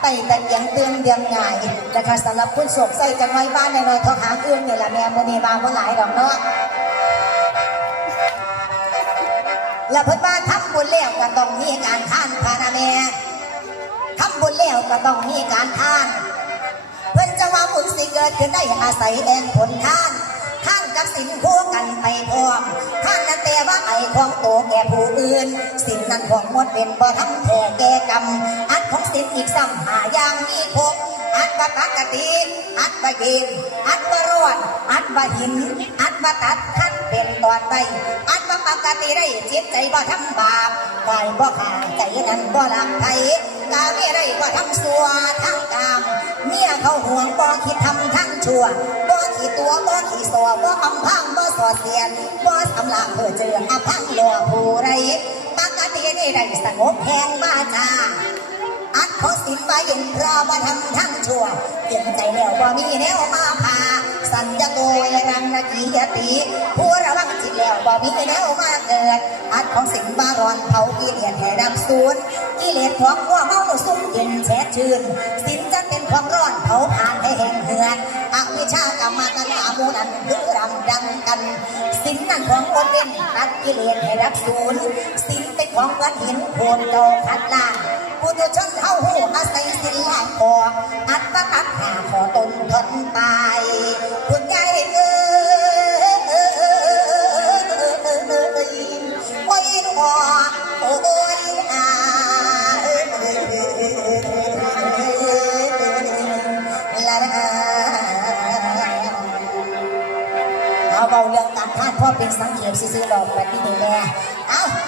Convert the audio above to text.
ไต่ตะเกียงเตือนเดียมใหญ่นะคะสำหรับคุณโศกใส่จังไว้บ้านในน้อยทองหางอื่นนี่แหละแม่โมนีบางว่าหลายดอกเนาะแล้วเพิ่นว่าทำบุญแล้วก็ต้องมีการท่านพานาแม่ทำบุญแล้วก็ต้องมีการท่าน เพื่อนจะว่าบุญสิเกิดขึ้นได้อาศัยแรงผลท่านท่านกับสินคู่กันไปพร้อม ของโตแก่ผู้อื่น สิ่งนั้นของหมดเป็นบ่ทำแท่แก่กรรมอันของสินอีกซ้ำหาอย่างมีครบอัดบปกติอัดบะเย็นอัดบะรอดอัดบะหิน อัดบะตัดท่านเป็นตอนไปอัดบปกติได้จิตใจบ่ทำบาปกายบ่ขาดใจนั้นบ่ลักไผกาไม่ได้บ่ทำสัวทั้งกามเมียเขาห่วงบ่คิดทำทั้งชั่วบ ตัวบ่ขี้สอบ่อำพังบ่สอดเสียนบ่สำลักเพื่อเจออพังหลวผู้ไรปกตินี่ได้สงบแหงมาจาอัดเขาสินไว้เย็นเพราะว่าทำทั้งชั่วเปลี่ยนใจแล้วว่ามีแนวมาพา สัญญาโกยรังนาทียติผู้ระวังจิตแล้วว่ามีแนวมาเกิด อัดของสินบารอนเผากิเลสให้ดับสูญกิเลสของว่าเมาสุ่มเย็นแช่ชื่น สินจะเป็นความร้อนเผาผ่านให้แห้งเหือดอ วิชากรรมตนาโมนันคือรำดังกันสินนั้นของคนเป็นตัดกิเลสให้รับสูญสินเป็นของวัดหินโคนโตขัดล่างปุถุชนเฮาหูอาศัยสินล่างคออัดประตัดหาขอตนทนตา เอาเบาเรื่องการทานพ่อเป็นสังเกตซื้อๆลอกแบบนี้แหละเอ้า